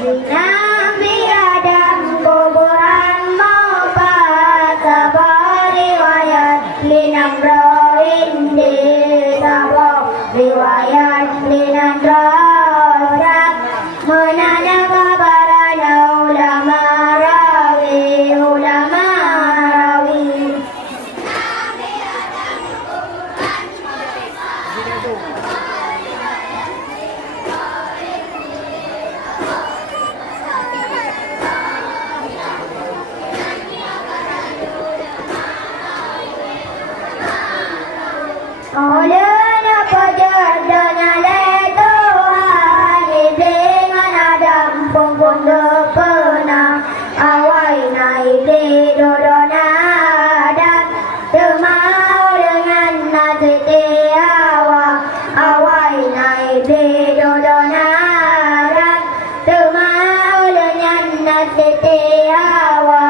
Nabi Adam kuburan mau sabah riwayat linamroin di sabah riwayat linandrosak menanda kabaran ulama rawi Nabi Adam kuburan Oleh pejodohnya le Tuhan dengan Adam pun pernah awai naik di dodona Adam temau dengan nasi tiawa awai naik di dodona Adam temau dengan nasi tiawa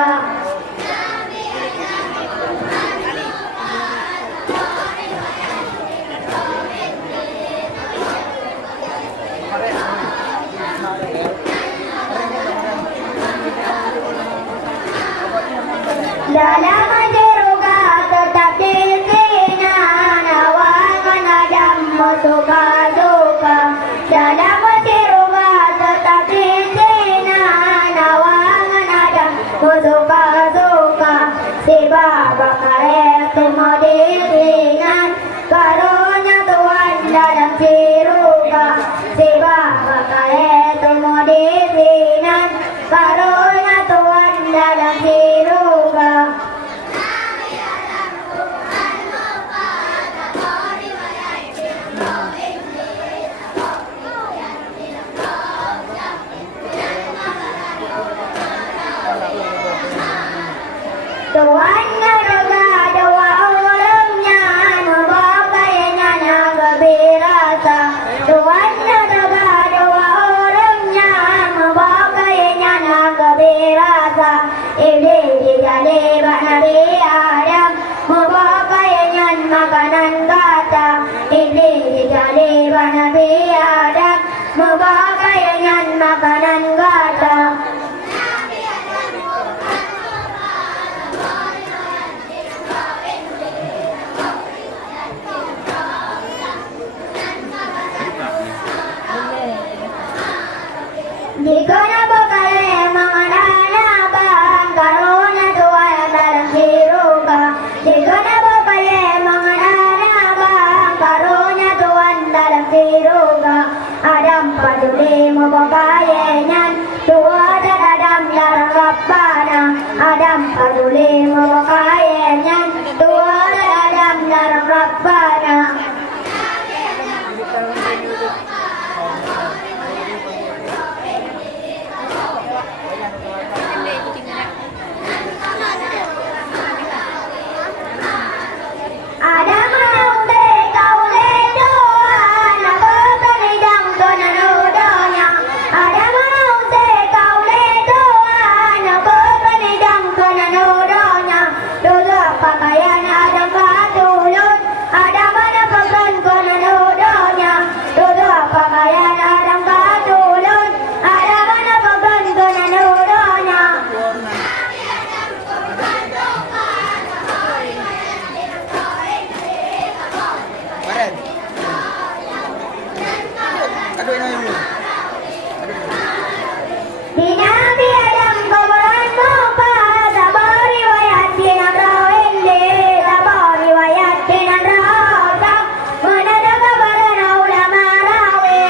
dalam jeruga tetap disinan awangan Adam suka duka dalam jeruga tetap disinan awangan Adam suka duka si bapa karek semua disinan karunia Tuhan dalam jeruga si bapa karek semua disinan karunia Tuhan dalam jeruga Tuhan naroga doa orangnya membakainya naga berasa Tuhan naroga doa orangnya membakainya naga berasa Iblis dijadikan Nabi Adam membakainya makanan kata Iblis dijadikan Nabi Adam membakainya makanan kata Rabbana Adam paduli mawakayanya Tuhan Adam dalam Rabbana Adam menaude kaule doa naga kanidang tonanudonya Adam menaude kaule doa naga kanidang tonanudonya dosa pakaian Adam katulun Adam menapakan konanudonya dosa pakaian Adam katulun Adam menapakan konanudonya Di Nabi Adam kuburan muka Tabah riwayat dinan rawende Tabah riwayat dinan rawsak Menada kabaran ulama rawe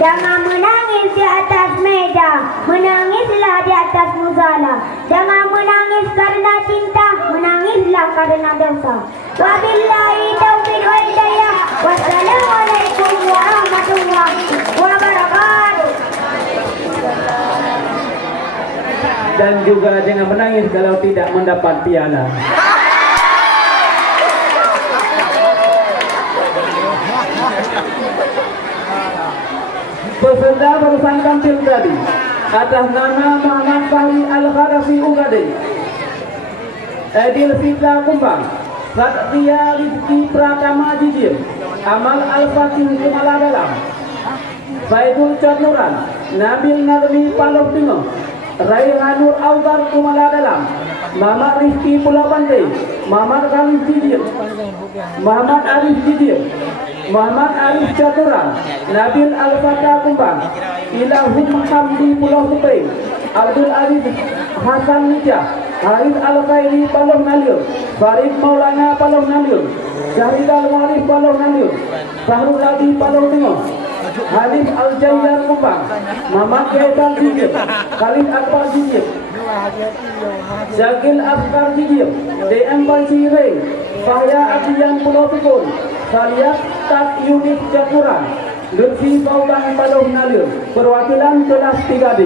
Jangan menangis di atas meja, menangislah di atas muzala. Jangan menangis karena cinta, menangislah karena dosa. Wabillahi taufiq wal hidayah. Wassalamualaikum warahmatullahi wabarakatuh. Dan juga jangan menangis kalau tidak mendapat piala. Peserta barusan tampil tadi atas nama Muhammad Fahri Al-Kharafi Ugade, Edil Fitla Kumbang, Satria Rizki Pratama Jijir, Amal Al-Fatih Jumala Dalam, Faidul Cadnuran, Nabil Nazmi Paloh Tengah, Raihanur Awgar Kumala Dalam, Muhammad Rizki Pulau Pantai, Muhammad Khalif Jijir, Muhammad Arif Jijir, Muhammad Arif Cadnuran, Nabil Al-Fatah Kumbang, Ilahum Hamdi Pulau Supeng, Abdul Aziz Hasan Nijah, Haris Al-Khairi Paloh Naliur, Farid Maulana Paloh Naliur, Syahid Al-Marif Paloh Naliur, Fahrul Ladi Paloh Tengah, Halim Al-Jayyar Kumbang, Muhammad Kaitan Jijir, Khalid Akbar Jijir, Syakil Afkar Jijir, DM Pansireng, Fahya Adian Pulau Tukun, Saliyat Tak Unit Jakuran, Lutfi Fauzan Paloh Naliur, perwakilan kelas 3D.